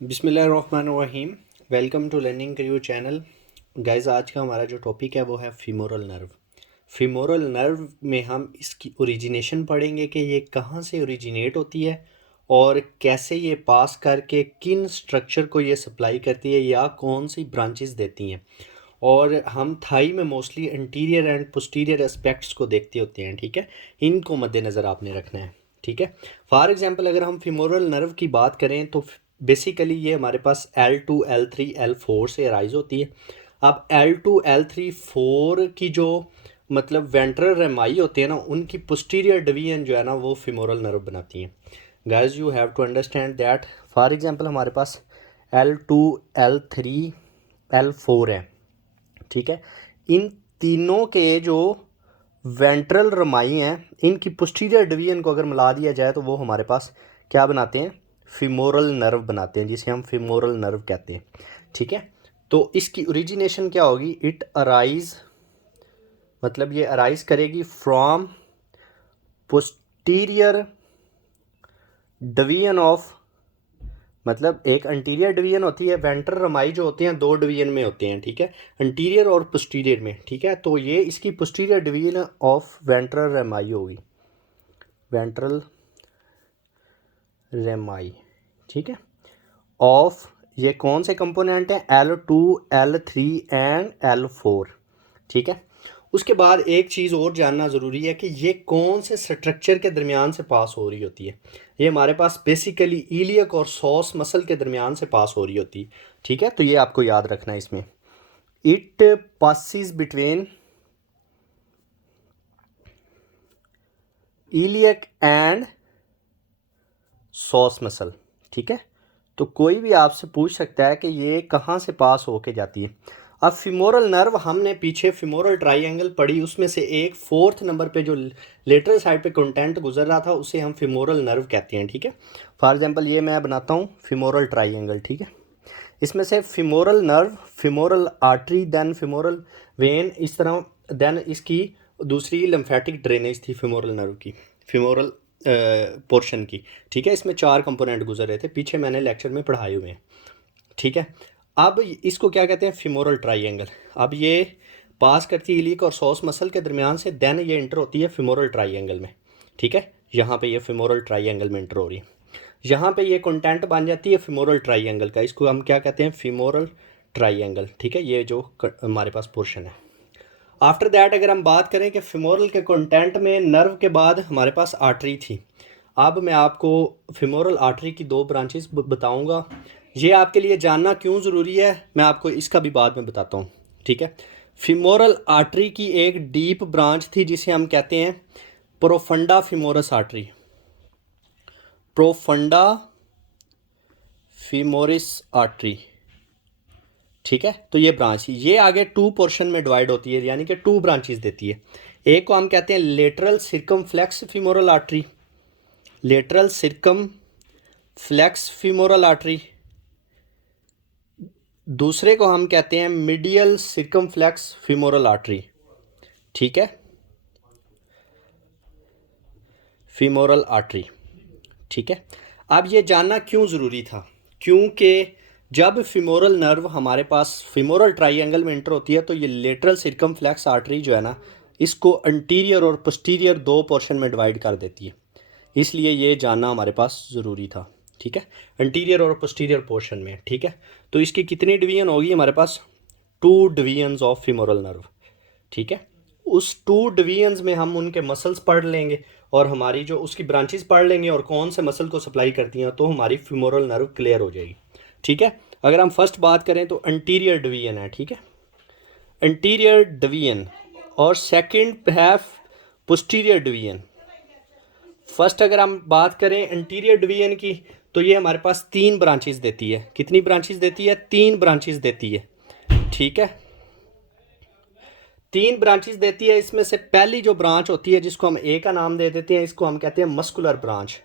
बिस्मिल्लाहिर्रहमानिर्रहीम। Welcome to learning career channel. Guys, आज का हमारा जो टॉपिक है वो है फीमोरल नर्व। फीमोरल नर्व में हम इसकी ओरिजिनेशन पढ़ेंगे कि ये कहाँ से ओरिजिनेट होती है और कैसे ये पास करके किन स्ट्रक्चर को ये सप्लाई करती है या कौन सी ब्रांचेस देती हैं। और हम थाई में mostly interior and posterior aspects को देखते होते हैं, ठीक है। इनको मद्देनज़र आपने रखना है, ठीक है। फॉर एग्जांपल अगर हम फीमोरल नर्व की बात करें तो बेसिकली ये हमारे पास L2 L3 L4 से अराइज होती है। अब L2 L3 4 की जो मतलब वेंट्रल रेमाई होते हैं ना, उनकी पोस्टीरियर डिवीजन जो है ना वो फीमोरल नर्व बनाती हैं। Guys, you have to understand that. For example हमारे पास L2 L3 L4 है, ठीक है। इन तीनों के जो वेंट्रल रमाई हैं, इनकी पोस्टीरियर डिवीजन को अगर मिला दिया जाए तो वो हमारे पास क्या बनाते हैं, फीमोरल नर्व बनाते हैं, जिसे हम फीमोरल नर्व कहते हैं, ठीक है। तो इसकी ओरिजिनेशन क्या होगी, इट अराइज, मतलब ये अराइज करेगी फ्रॉम पोस्टीरियर डिवीजन ऑफ, मतलब एक अंटीरियर डिवीजन होती है, वेंट्रल रमाई जो होते हैं दो डिवीजन में होते हैं, ठीक है, अंटीरियर और पोस्टीरियर में, ठीक है। तो ये इसकी पोस्टीरियर डिवीजन ऑफ वेंट्रल रेमाई होगी, वेंट्रल रेमाई, ठीक है, ऑफ ये कौन से कंपोनेंट हैं, L2 L3 एंड L4, ठीक है। उसके बाद एक चीज़ और जानना ज़रूरी है कि ये कौन से स्ट्रक्चर के दरमियान से पास हो रही होती है। ये हमारे पास बेसिकली इलियक और सॉस मसल के दरमियान से पास हो रही होती है, ठीक है। तो ये आपको याद रखना है इसमें, it passes between iliac and sauce muscle, ठीक है। तो कोई भी आपसे पूछ सकता है कि ये कहाँ से पास होके जाती है। अब फीमोरल नर्व हमने पीछे फीमोरल ट्राइंगल पढ़ी, उसमें से एक फोर्थ नंबर पे जो लेटरल साइड पे कंटेंट गुजर रहा था उसे हम फीमोरल नर्व कहते हैं, ठीक है। फॉर एग्जांपल ये मैं बनाता हूँ फीमोरल ट्राइंगल, ठीक है। इसमें से femoral nerve, femoral artery, then femoral vein, इस तरह, देन इसकी दूसरी लिम्फेटिक ड्रेनेज थी फीमोरल नर्व की, फीमोरल पोर्शन की, ठीक है। इसमें 4 कंपोनेंट गुजर रहे थे, पीछे मैंने लेक्चर में पढ़ाए हुए हैं, ठीक है। अब इसको क्या कहते हैं, फीमोरल ट्राइंगल। अब ये पास करती है इलियक और सॉस मसल के दरमियान से, देन ये इंटर होती है फीमोरल ट्राइंगल में, ठीक है। यहाँ पे ये फीमोरल ट्राइंगल में इंटर हो रही है, यहाँ पे ये कंटेंट बन जाती है फीमोरल ट्राइंगल का, इसको हम क्या कहते हैं, फीमोरल ट्राइंगल, ठीक है। ये जो हमारे पास पोर्शन है। आफ्टर दैट अगर हम बात करें कि फीमोरल के कंटेंट में नर्व के बाद हमारे पास आर्टरी थी। अब मैं आपको फीमोरल आर्टरी की 2 ब्रांचेस बताऊंगा। ये आपके लिए जानना क्यों ज़रूरी है मैं आपको इसका भी बाद में बताता हूँ, ठीक है। फीमोरल आर्टरी की एक डीप ब्रांच थी जिसे हम कहते हैं profunda femoris artery, profunda femoris artery, ठीक है। तो ये ब्रांच ये आगे 2 पोर्शन में डिवाइड होती है, यानी कि 2 ब्रांचेस देती है। एक को हम कहते हैं lateral circumflex femoral artery, lateral circumflex femoral artery. दूसरे को हम कहते हैं मीडियल सिरकमफ्लेक्स फीमोरल आर्टरी, ठीक है, फीमोरल आर्टरी, ठीक है। अब ये जानना क्यों ज़रूरी था, क्योंकि जब फीमोरल नर्व हमारे पास फीमोरल ट्राइंगल में इंटर होती है तो ये लेटरल सिरकमफ्लेक्स आर्टरी जो है ना, इसको अंटीरियर और पोस्टीरियर 2 पोर्शन में डिवाइड कर देती है, इसलिए ये जानना हमारे पास ज़रूरी था, ठीक है, अंटीरियर और पोस्टीरियर पोर्शन में, ठीक है। तो इसकी कितनी डिवीजन होगी हमारे पास, 2 डिवीजन्स ऑफ फीमोरल नर्व, ठीक है। उस 2 डिवीजन्स में हम उनके मसल्स पढ़ लेंगे और हमारी जो उसकी ब्रांचेस पढ़ लेंगे और कौन से मसल को सप्लाई करती हैं, तो हमारी फीमोरल नर्व क्लियर हो जाएगी, ठीक है। अगर हम फर्स्ट बात करें तो अंटीरियर डिवीजन है, ठीक है, अंटीरियर डिवीजन, और सेकंड है पोस्टीरियर डिवीजन। फर्स्ट अगर हम बात करें इंटीरियर डिवीजन की तो ये हमारे पास 3 ब्रांचेस देती है, कितनी ब्रांचेस देती है, 3 ब्रांचेस देती है, ठीक है, 3 ब्रांचेस देती है। इसमें से पहली जो ब्रांच होती है जिसको हम ए का नाम दे देते हैं, इसको हम कहते हैं मस्कुलर ब्रांच।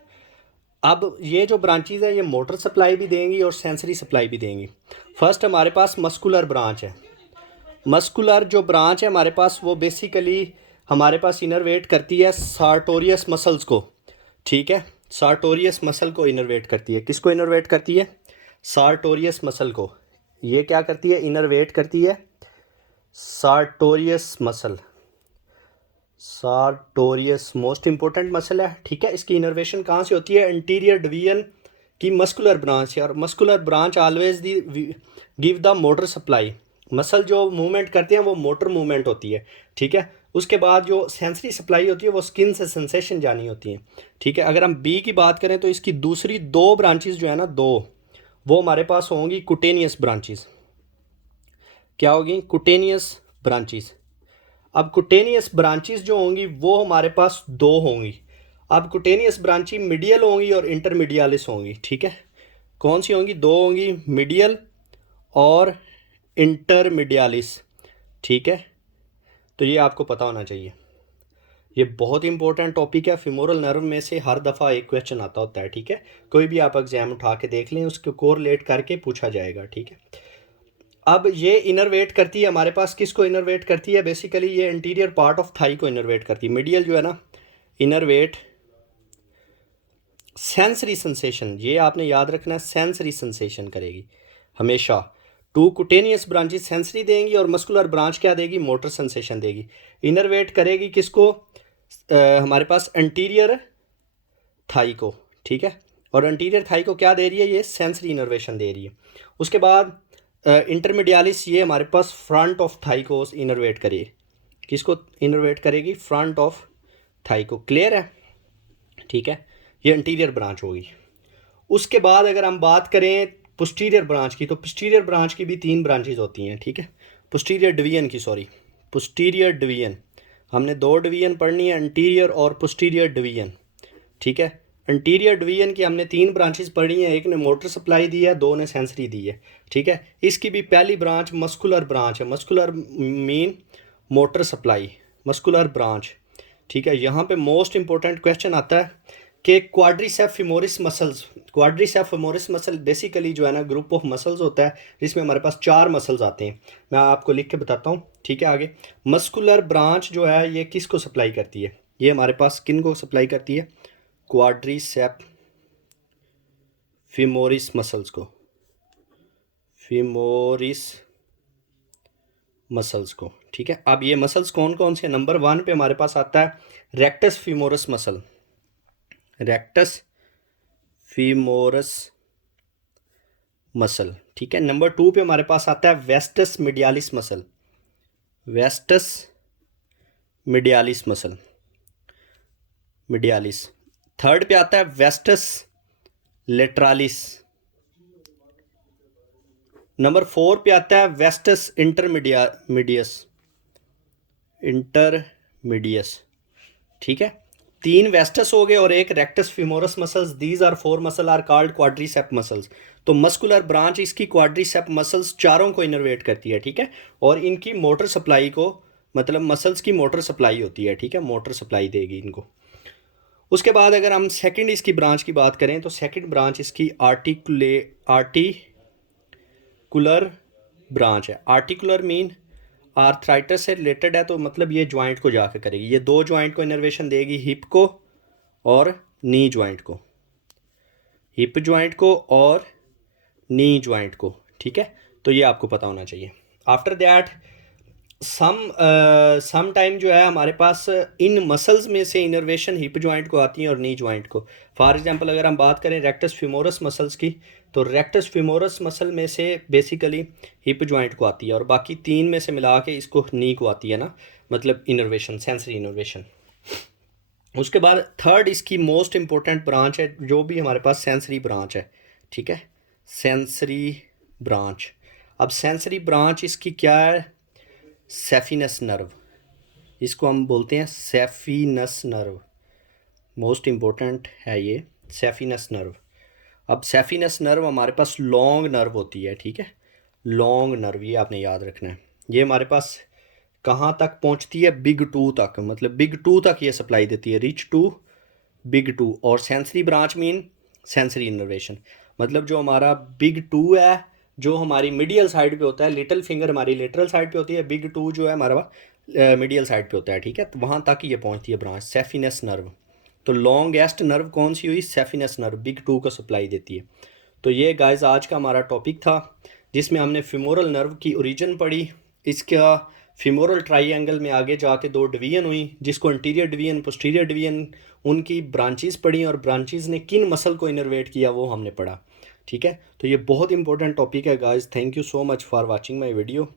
अब ये जो ब्रांचेस हैं ये मोटर सप्लाई भी देंगी और सेंसरी सप्लाई भी देंगी। फर्स्ट हमारे पास मस्कुलर ब्रांच है, मस्कुलर जो ब्रांच है हमारे पास वो बेसिकली हमारे पास इनर्वेट करती है सार्टोरियस मसल्स को, ठीक है, सार्टोरियस मसल को इनर्वेट करती है। किसको इनर्वेट करती है, सार्टोरियस मसल को, ये क्या करती है, इनरवेट करती है। Sartorius muscle, sartorius most important muscle है, ठीक है। इसकी इनर्वेशन कहाँ से होती है, एंटीरियर डिवीजन की मस्कुलर ब्रांच है, और muscular branch always the give the motor supply. Muscle जो मूवमेंट करते हैं वो मोटर मूवमेंट होती है, ठीक है। उसके बाद जो सेंसरी सप्लाई होती है वो स्किन से सेंसेशन जानी होती है, ठीक है। अगर हम बी की बात करें तो इसकी दूसरी दो ब्रांचेस जो है ना, दो, वो हमारे पास होंगी कुटेनियस ब्रांचेस। क्या होगी, कुटेनियस ब्रांचेस। अब कुटेनियस ब्रांचेस जो होंगी वो हमारे पास दो होंगी। अब कुटेनियस ब्रांची मीडियल होंगी और इंटरमीडियालिस होंगी, ठीक है। कौन सी होंगी, दो होंगी, मीडियल और इंटरमीडियालिस, ठीक है। तो ये आपको पता होना चाहिए, ये बहुत इंपॉर्टेंट टॉपिक है। फिमोरल नर्व में से हर दफ़ा एक क्वेश्चन आता होता है, ठीक है। कोई भी आप एग्जाम उठा के देख लें, उसको कोरिलेट करके पूछा जाएगा, ठीक है। अब ये इनरवेट करती है हमारे पास, किसको इनरवेट करती है, बेसिकली ये इंटीरियर पार्ट ऑफ थाई को इनरवेट करती है। मीडियल जो है ना, इनरवेट सेंसरी सेंसेशन, ये आपने याद रखना है, सेंसरी सेंसेशन करेगी हमेशा। टू कुटेनियस ब्रांचेस सेंसरी देंगी और मस्कुलर ब्रांच क्या देगी, मोटर सेंसेशन देगी। इनरवेट करेगी किसको, हमारे पास एंटीरियर थाई को, ठीक है। और एंटीरियर थाई को क्या दे रही है, ये सेंसरी इनर्वेशन दे रही है। उसके बाद इंटरमीडियालिस ये हमारे पास फ्रंट ऑफ थाई को इनर्वेट करेगी, किसको इनर्वेट करेगी, फ्रंट ऑफ थाई को। क्लियर है, ठीक है। ये इंटीरियर ब्रांच होगी। उसके बाद अगर हम बात करें पोस्टीरियर ब्रांच की, तो पोस्टीरियर ब्रांच की भी तीन ब्रांचेज होती हैं, ठीक है। पोस्टीरियर डिवीजन की, सॉरी, पोस्टीरियर डिवीजन, हमने दो डिवीजन पढ़नी है, एंटीरियर और पोस्टीरियर डिवीजन, ठीक है। एंटीरियर डिवीजन की हमने तीन ब्रांचेस पढ़ी हैं, एक ने मोटर सप्लाई दी है, दो ने सेंसरी दी है, ठीक है। इसकी भी पहली ब्रांच मस्कुलर ब्रांच है, muscular mean motor supply, muscular branch, ठीक है। यहाँ पे मोस्ट इंपॉर्टेंट क्वेश्चन आता है कि quadricep femoris muscles, quadricep femoris muscle basically जो है ना ग्रुप ऑफ मसल्स होता है, जिसमें हमारे पास चार मसल्स आते हैं। मैं आपको लिख के बताता हूँ, ठीक है। आगे मस्कुलर ब्रांच जो है ये किसको सप्लाई करती है, ये हमारे पास किन को सप्लाई करती है, क्वाड्रिसेप फिमोरिस मसल्स को, फिमोरिस मसल्स को, ठीक है। अब ये मसल्स कौन कौन से, नंबर 1 पे हमारे पास आता है rectus femoris muscle, rectus femoris muscle, ठीक है। नंबर 2 पे हमारे पास आता है vastus medialis muscle, vastus medialis muscle, medialis. Third पे आता है वेस्टस लेटरालिस। नंबर 4 पे आता है वेस्टस इंटरमीडियस, इंटरमीडियस, ठीक है। तीन वेस्टस हो गए और एक rectus femoris muscles, these are 4 muscle are called quadricep muscles. तो मस्कुलर ब्रांच इसकी क्वाड्रिसेप मसल्स चारों को इनर्वेट करती है, ठीक है। और इनकी मोटर सप्लाई को, मतलब मसल्स की मोटर सप्लाई होती है, ठीक है, मोटर सप्लाई देगी इनको। उसके बाद अगर हम सेकंड इसकी ब्रांच की बात करें तो सेकंड ब्रांच इसकी आर्टिकुलर ब्रांच है। आर्टिकुलर मीन आर्थराइटिस से रिलेटेड है, तो मतलब ये जॉइंट को जाकर करेगी, ये दो जॉइंट को इनर्वेशन देगी, हिप को और नी जॉइंट को, हिप जॉइंट को और नी जॉइंट को, ठीक है। तो ये आपको पता होना चाहिए। आफ्टर दैट सम टाइम जो है हमारे पास इन मसल्स में से इनर्वेशन हिप जॉइंट को आती है और नी जॉइंट को। फॉर एग्जांपल अगर हम बात करें रेक्टस फिमोरस मसल्स की, तो रेक्टस फिमोरस मसल में से बेसिकली हिप जॉइंट को आती है और बाकी तीन में से मिला के इसको नी को आती है ना, मतलब इनर्वेशन, सेंसरी इनर्वेशन। उसके बाद थर्ड इसकी मोस्ट इंपॉर्टेंट ब्रांच है, जो भी हमारे पास सेंसरी ब्रांच है, ठीक है, सेंसरी ब्रांच। अब सेंसरी ब्रांच इसकी क्या है, सेफिनस नर्व, इसको हम बोलते हैं सेफिनस नर्व, मोस्ट इम्पोर्टेंट है ये सेफिनस नर्व। अब सेफिनस नर्व हमारे पास लॉन्ग नर्व होती है, ठीक है, लॉन्ग नर्व, ये आपने याद रखना है। ये हमारे पास कहाँ तक पहुँचती है, बिग टू तक, मतलब बिग टू तक ये सप्लाई देती है, रिच टू बिग टू। और sensory branch mean sensory innervation, मतलब जो हमारा बिग टू है जो हमारी मीडियल साइड पे होता है, लिटिल फिंगर हमारी लेटरल साइड पे होती है, बिग टू जो है हमारा मीडियल साइड पे होता है, ठीक है। तो वहाँ तक ये पहुँचती है ब्रांच, सेफिनस नर्व। तो लॉन्गेस्ट नर्व कौन सी हुई, सेफिनस नर्व, बिग टू को सप्लाई देती है। तो ये गाइस आज का हमारा टॉपिक था, जिसमें हमने फीमोरल नर्व की ओरिजिन पढ़ी। इसका फीमोरल ट्राइएंगल में आगे जाके दो डिवीजन हुई, जिसको इंटीरियर डिवीजन, पोस्टीरियर डिवीजन, उनकी ब्रांचेस पढ़ी और ब्रांचेस ने किन मसल को इनर्वेट किया वो हमने पढ़ा। ठीक है, तो ये बहुत इंपॉर्टेंट टॉपिक है guys. Thank you so much for watching my video.